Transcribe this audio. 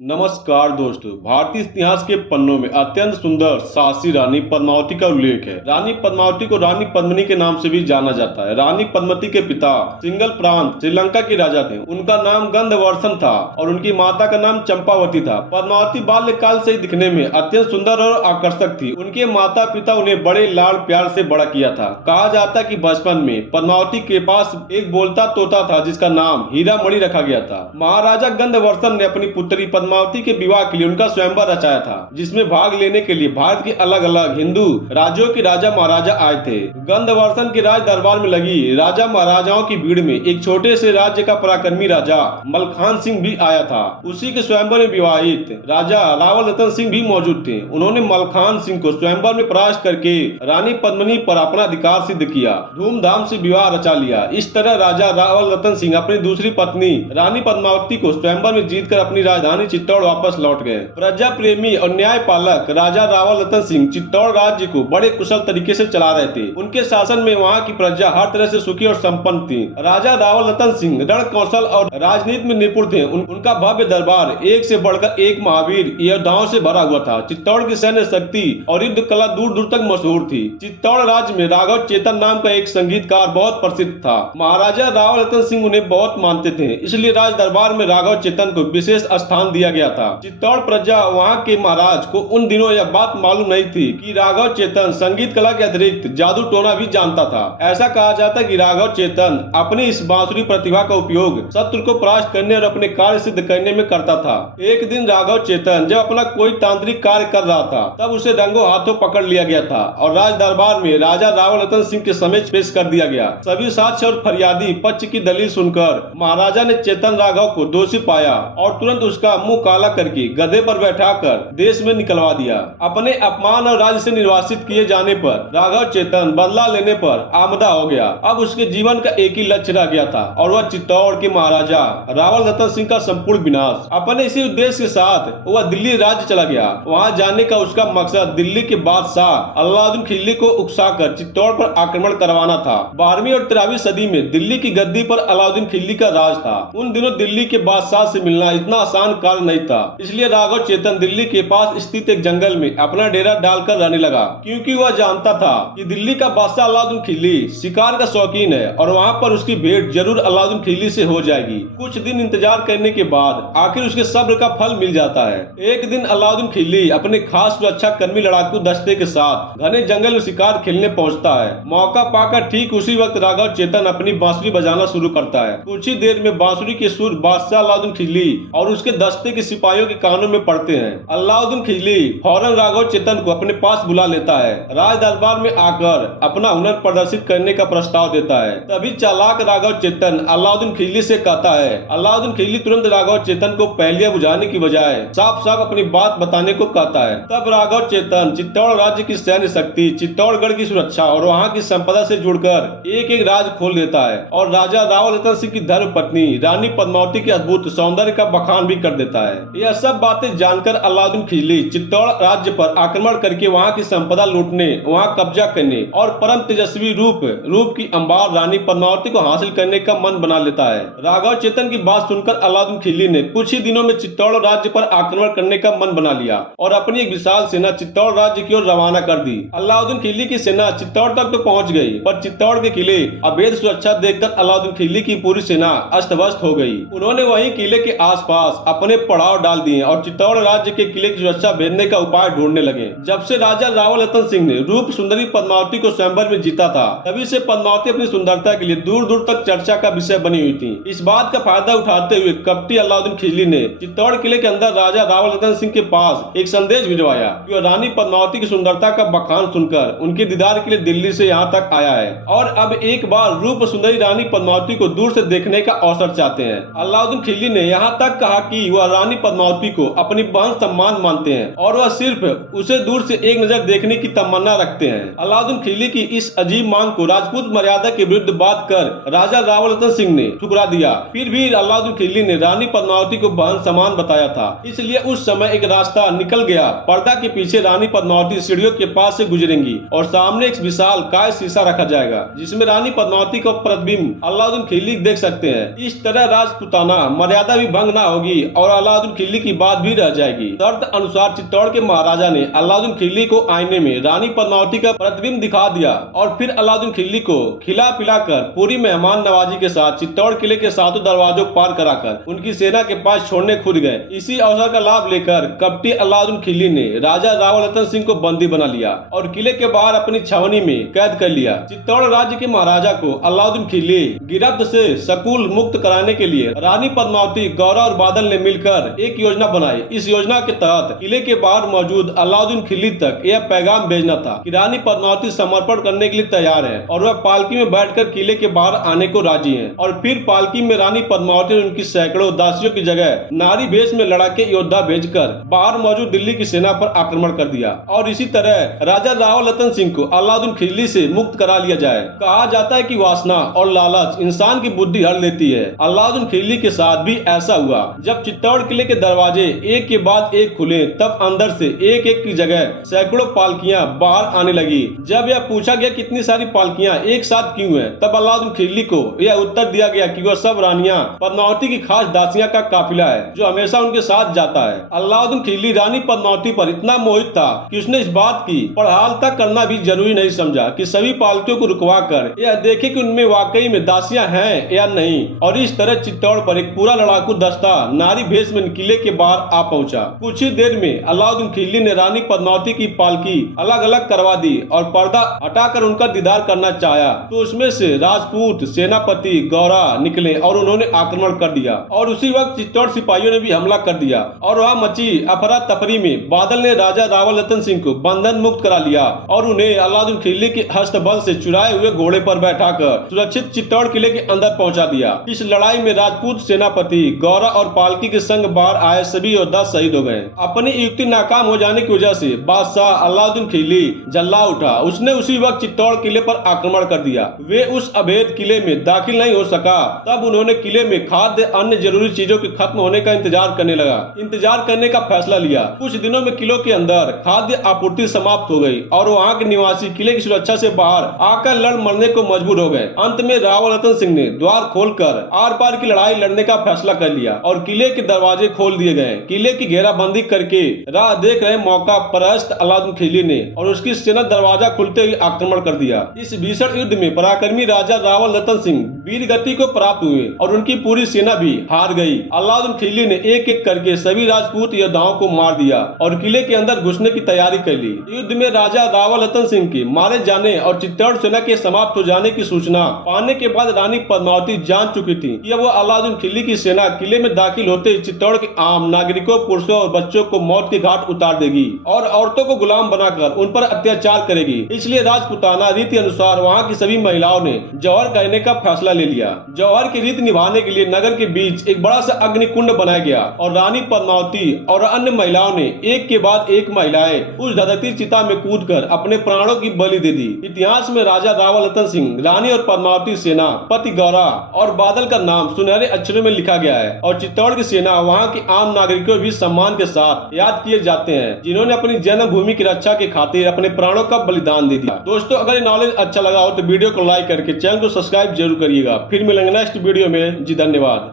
नमस्कार दोस्तों। भारतीय इतिहास के पन्नों में अत्यंत सुंदर साहसी रानी पद्मावती का उल्लेख है। रानी पद्मावती को रानी पद्मिनी के नाम से भी जाना जाता है। रानी पद्मावती के पिता सिंघल प्रांत श्रीलंका के राजा थे। उनका नाम गंधवर्धन था और उनकी माता का नाम चंपावती था। पद्मावती बाल्यकाल से ही दिखने में अत्यंत सुंदर और आकर्षक थी। उनके माता पिता उन्हें बड़े लाड़ प्यार से बड़ा किया था। कहा जाता कि बचपन में पद्मावती के पास एक बोलता तोता था जिसका नाम हीरामणि रखा गया था। महाराजा गंधवर्धन ने अपनी पुत्री पद्मावती के विवाह के लिए उनका स्वयंवर रचाया था, जिसमें भाग लेने के लिए भारत के अलग अलग हिंदू राज्यों के राजा महाराजा आए थे। गंधवर्धन के राज दरबार में लगी राजा महाराजाओं की भीड़ में एक छोटे से राज्य का पराक्रमी राजा मलखान सिंह भी आया था। उसी के स्वयंवर में विवाहित राजा रावल रतन सिंह भी मौजूद थे। उन्होंने मलखान सिंह को स्वयंवर में परास्त करके रानी पद्मिनी पर अपना अधिकार सिद्ध किया, धूमधाम से विवाह रचा लिया। इस तरह राजा रावल रतन सिंह अपनी दूसरी पत्नी रानी पद्मावती को स्वयंवर में जीतकर अपनी राजधानी चित्तौड़ वापस लौट गए। प्रजा प्रेमी और न्याय पालक राजा रावल रतन सिंह चित्तौड़ राज्य को बड़े कुशल तरीके से चला रहे थे। उनके शासन में वहाँ की प्रजा हर तरह से सुखी और संपन्न थी। राजा रावल रतन सिंह रण कौशल और राजनीति में निपुण थे। उनका भव्य दरबार एक से बढ़कर एक महावीर योद्धाओं से भरा हुआ था। चित्तौड़ की सैन्य शक्ति और युद्ध कला दूर दूर तक मशहूर थी। चित्तौड़ राज्य में राघव चेतन नाम का एक संगीतकार बहुत प्रसिद्ध था। महाराजा रावल रतन सिंह उन्हें बहुत मानते थे, इसलिए राज दरबार में राघव चेतन को विशेष स्थान दिया गया था। चित्तौड़ प्रजा वहाँ के महाराज को उन दिनों यह बात मालूम नहीं थी कि राघव चेतन संगीत कला के अतिरिक्त जादू टोना भी जानता था। ऐसा कहा जाता है कि राघव चेतन अपनी इस बांसुरी प्रतिभा का उपयोग शत्रु को परास्त करने और अपने कार्य सिद्ध करने में करता था। एक दिन राघव चेतन जब अपना कोई तांत्रिक कार्य कर रहा था, तब उसे रंगों हाथों पकड़ लिया गया था और राज दरबार में राजा रावल रतन सिंह के समक्ष पेश कर दिया गया। सभी साक्ष्य और फरियादी पक्ष की दलील सुनकर महाराजा ने चेतन राघव को दोषी पाया और तुरंत उसका मुंह काला करके गधे पर बैठाकर देश में निकलवा दिया। अपने अपमान और राज्य से निर्वासित किए जाने पर राघव चेतन बदला लेने पर आमदा हो गया। अब उसके जीवन का एक ही लक्ष्य रह गया था और वह चित्तौड़ के महाराजा रावल रतन सिंह का संपूर्ण विनाश। अपने इसी उद्देश्य के साथ वह दिल्ली राज्य चला गया। वहाँ जाने का उसका मकसद दिल्ली के बादशाह अलाउद्दीन खिलजी को उकसाकर चित्तौड़ पर आक्रमण करवाना था। 12वीं और 13वीं सदी में दिल्ली की गद्दी पर अलाउद्दीन खिलजी का राज था। उन दिनों दिल्ली के बादशाह से मिलना इतना आसान कार्य नहीं था, इसलिए राघव चेतन दिल्ली के पास स्थित एक जंगल में अपना डेरा डालकर रहने लगा, क्योंकि वह जानता था कि दिल्ली का बादशाह अलाउद्दीन खिलजी शिकार का शौकीन है और वहाँ पर उसकी भेंट जरूर अलाउद्दीन खिलजी से हो जाएगी। कुछ दिन इंतजार करने के बाद आखिर उसके सब्र का फल मिल जाता है। एक दिन अलाउद्दीन खिलजी अपने खास सुरक्षा कर्मी लड़ाकू दस्ते के साथ घने जंगल में शिकार खेलने पहुँचता है। मौका पाकर ठीक उसी वक्त राघव चेतन अपनी बांसुरी बजाना शुरू करता है। कुछ ही देर में बांसुरी के सुर बादशाह अलाउद्दीन खिलजी और उसके दस्ते के सिपाहियों के कानों में पड़ते हैं। अलाउद्दीन खिलजी फौरन राघव चेतन को अपने पास बुला लेता है। राज दरबार में आकर अपना हुनर प्रदर्शित करने का प्रस्ताव देता है। तभी चालाक राघव चेतन अलाउद्दीन खिलजी से कहता है। अलाउद्दीन खिलजी तुरंत राघव चेतन को पहलियां बुझाने की बजाय साफ साफ अपनी बात बताने को कहता है। तब राघव चेतन चित्तौड़ राज्य की सैन्य शक्ति, चित्तौड़गढ़ की सुरक्षा और वहाँ की संपदा से जुड़कर एक एक राज खोल देता है और राजा रावल रतन सिंह की धर्म पत्नी रानी पद्मावती के अद्भुत सौंदर्य का बखान भी कर देता है। यह सब बातें जानकर अलाउद्दीन खिलजी चित्तौड़ राज्य पर आक्रमण करके वहाँ की संपदा लूटने, वहाँ कब्जा करने और परम तेजस्वी रूप की अंबार रानी पद्मावती को हासिल करने का मन बना लेता है। राघव चेतन की बात सुनकर अलाउद्दीन खिलजी ने कुछ ही दिनों में चित्तौड़ राज्य पर आक्रमण करने का मन बना लिया और अपनी एक विशाल सेना चित्तौड़ राज्य की ओर रवाना कर दी। अलाउद्दीन खिलजी की सेना चित्तौड़ तक तो पहुंच गई, पर चित्तौड़ के किले अभेद सुरक्षा देखकर अलाउद्दीन खिलजी की पूरी सेना अस्त व्यस्त हो गई। उन्होंने वहीं किले के आसपास अपने पड़ाव डाल दिए और चित्तौड़ राज्य के किले की सुरक्षा भेदने का उपाय ढूंढने लगे। जब से राजा रावल रतन सिंह ने रूप सुंदरी पद्मावती को स्वयंवर में जीता था, तभी से पद्मावती अपनी सुंदरता के लिए दूर दूर तक चर्चा का विषय बनी हुई थी। इस बात का फायदा उठाते हुए कपटी अलाउद्दीन खिलजी ने चित्तौड़ किले के अंदर राजा रावल रतन सिंह के पास एक संदेश भिजवाया कि वह रानी पद्मावती की सुंदरता का बखान सुनकर उनके दीदार के लिए दिल्ली से यहाँ तक आया है और अब एक बार रूप सुंदरी रानी पद्मावती को दूर से देखने का अवसर चाहते हैं। अलाउद्दीन खिलजी ने यहाँ तक कहा कि वह रानी पद्मावती को अपनी बहन सम्मान मानते हैं और वह सिर्फ उसे दूर से एक नजर देखने की तमन्ना रखते हैं। अलाउद्दीन खिलजी की इस अजीब मांग को राजपूत मर्यादा के विरुद्ध बात कर राजा रावल रतन सिंह ने ठुकरा दिया। फिर भी अलाउद्दीन खिलजी ने रानी पद्मावती को बहन समान बताया था, इसलिए उस समय एक रास्ता निकल गया। पर्दा के पीछे रानी पद्मावती सीढ़ियों के पास से गुजरेंगी और सामने एक विशाल काय शीशा रखा जाएगा, जिसमें रानी पद्मावती का प्रतिबिंब अलाउद्दीन खिलजी देख सकते हैं। इस तरह राजपूताना मर्यादा भी भंग न होगी और अलाउद्दीन खिलजी की बात भी रह जाएगी। शर्त अनुसार चित्तौड़ के महाराजा ने अलाउद्दीन खिलजी को आईने में रानी पद्मावती का प्रतिबिंब दिखा दिया और फिर अलाउद्दीन खिलजी को खिला पिलाकर पूरी मेहमान नवाजी के साथ चित्तौड़ किले के सातों दरवाजों पार कराकर उनकी सेना के पास छोड़ने खुद गए। इसी अवसर का लाभ लेकर कपटी अलाउद्दीन खिलजी ने राजा राव रतन सिंह को बंदी बना लिया और किले के बाहर अपनी छावनी में कैद कर लिया। चित्तौड़ राज्य के महाराजा को अलाउद्दीन खिलजी गिरफ्त से सकूल मुक्त कराने के लिए रानी पद्मावती, गौरा और बादल ने मिलकर एक योजना बनाई। इस योजना के तहत किले के बाहर मौजूद अलाउद्दीन खिलजी तक यह पैगाम भेजना था कि रानी पद्मावती समर्पण करने के लिए तैयार है और वह पालकी में बैठकर किले के बाहर आने को राजी है। और फिर पालकी में रानी पद्मावती ने उनकी सैकड़ों दासियों की जगह नारी भेष में लड़ाके योद्धा भेजकर बाहर मौजूद दिल्ली की सेना पर आक्रमण कर दिया और इसी तरह राजा राव रतन सिंह को अलाउद्दीन खिलजी से मुक्त करा लिया जाए। कहा जाता है कि वासना और लालच इंसान की बुद्धि हर लेती है। अलाउद्दीन खिलजी के साथ भी ऐसा हुआ। जब चित्तौड़ किले के दरवाजे एक के बाद एक खुले तब अंदर से एक एक की जगह सैकड़ों पालकियां बाहर आने लगी। जब यह पूछा गया कितनी सारी पालकियां एक साथ क्यों हैं, तब अलाउद्दीन खिलजी को यह उत्तर दिया गया कि वह सब रानियां पद्मावती की खास दासियां का काफिला है जो हमेशा उनके साथ जाता है। अलाउद्दीन खिलजी रानी पद्मावती पर इतना मोहित था कि उसने इस बात की पड़ताल तक करना भी जरूरी नहीं समझा कि सभी पालकियों को रुकवा कर यह देखे कि उनमें वाकई में दासियां हैं या नहीं। और इस तरह चित्तौड़ पर एक पूरा लड़ाकू दस्ता नारी भेष में किले के बाहर आ पहुंचा। कुछ ही देर में अलाउद्दीन खिलजी ने रानी पद्मावती की पालकी अलग अलग करवा दी और पर्दा हटाकर उनका दीदार करना चाहा तो उसमें से राजपूत, सेनापति, गौरा निकले और उन्होंने आक्रमण कर दिया और उसी वक्त चित्तौड़ सिपाहियों ने भी हमला कर दिया और वहां मची अफरा तफरी में बादल ने राजा राव रतन सिंह को बंधन मुक्त करा लिया और उन्हें अलाउद्दीन खिलजी के हस्तबल से चुराए हुए घोड़े पर बैठाकर सुरक्षित चित्तौड़ किले के अंदर पहुंचा दिया। इस लड़ाई में राजपूत, सेनापति, गौरा और पालकी के संग बाहर आए सभी योद्धा शहीद हो गए। अपनी युक्ति नाकाम हो जाने की वजह से बादशाह अलाउद्दीन खिलजी जल्ला उठा। उसने उसी वक्त चित्तौड़ किले पर आक्रमण कर दिया। वे उस अभेद किले में दाखिल नहीं हो सका। तब उन्होंने किले में खाद्य अन्य जरूरी चीजों के खत्म होने का इंतजार करने का फैसला लिया। कुछ दिनों में किलों के अंदर खाद्य आपूर्ति समाप्त हो गई और वहाँ के निवासी किले की सुरक्षा से बाहर आकर लड़ मरने को मजबूर हो गए। अंत में राव रतन सिंह ने द्वार खोलकर आर पार की लड़ाई लड़ने का फैसला कर लिया और किले के दरवाजे खोल दिए गए। किले की घेराबंदी करके राह देख रहे मौका परस्त अलाउद्दीन खिलजी ने और उसकी सेना दरवाजा खुलते ही आक्रमण कर दिया। इस भीषण युद्ध में पराक्रमी राजा राव रतन सिंह वीर गति को प्राप्त हुए और उनकी पूरी सेना भी हार गई। अलाउद्दीन खिलजी ने एक एक करके सभी राजपूत योद्धाओं को मार दिया और किले के अंदर घुसने की तैयारी कर ली। युद्ध में राजा राव रतन सिंह के मारे जाने और चित्तौड़ सेना के समाप्त हो जाने की सूचना पाने के बाद रानी पद्मावती जान चुकी थी कि वो अलाउद्दीन खिलजी की सेना किले में दाखिल होते ही चित्तौड़ के आम नागरिकों, पुरुषों और बच्चों को मौत के घाट उतार देगी और औरतों को गुलाम बनाकर उन पर अत्याचार करेगी। इसलिए राजपुताना रीति अनुसार वहाँ की सभी महिलाओं ने जौहर कहने का फैसला ले लिया। जौहर की रीति निभाने के लिए नगर के बीच एक बड़ा सा अग्नि कुंड बनाया गया और रानी पद्मावती और अन्य महिलाओं ने एक के बाद एक महिलाएं उस धधकती चिता में कूदकर अपने प्राणों की बलि दे दी। इतिहास में राजा राव रतन सिंह, रानी और पद्मावती सेना, पति गौरा और बादल का नाम सुनहरे अक्षरों में लिखा गया है और चित्तौड़ की सेना वहाँ के आम नागरिकों भी सम्मान के साथ याद किए जाते हैं जिन्होंने अपनी जन्मभूमि की रक्षा के खातिर अपने प्राणों का बलिदान दे दिया। दोस्तों, अगर ये नॉलेज अच्छा लगा हो तो वीडियो को लाइक करके चैनल को सब्सक्राइब जरूर करिएगा। फिर मिलेंगे नेक्स्ट वीडियो में। जी धन्यवाद।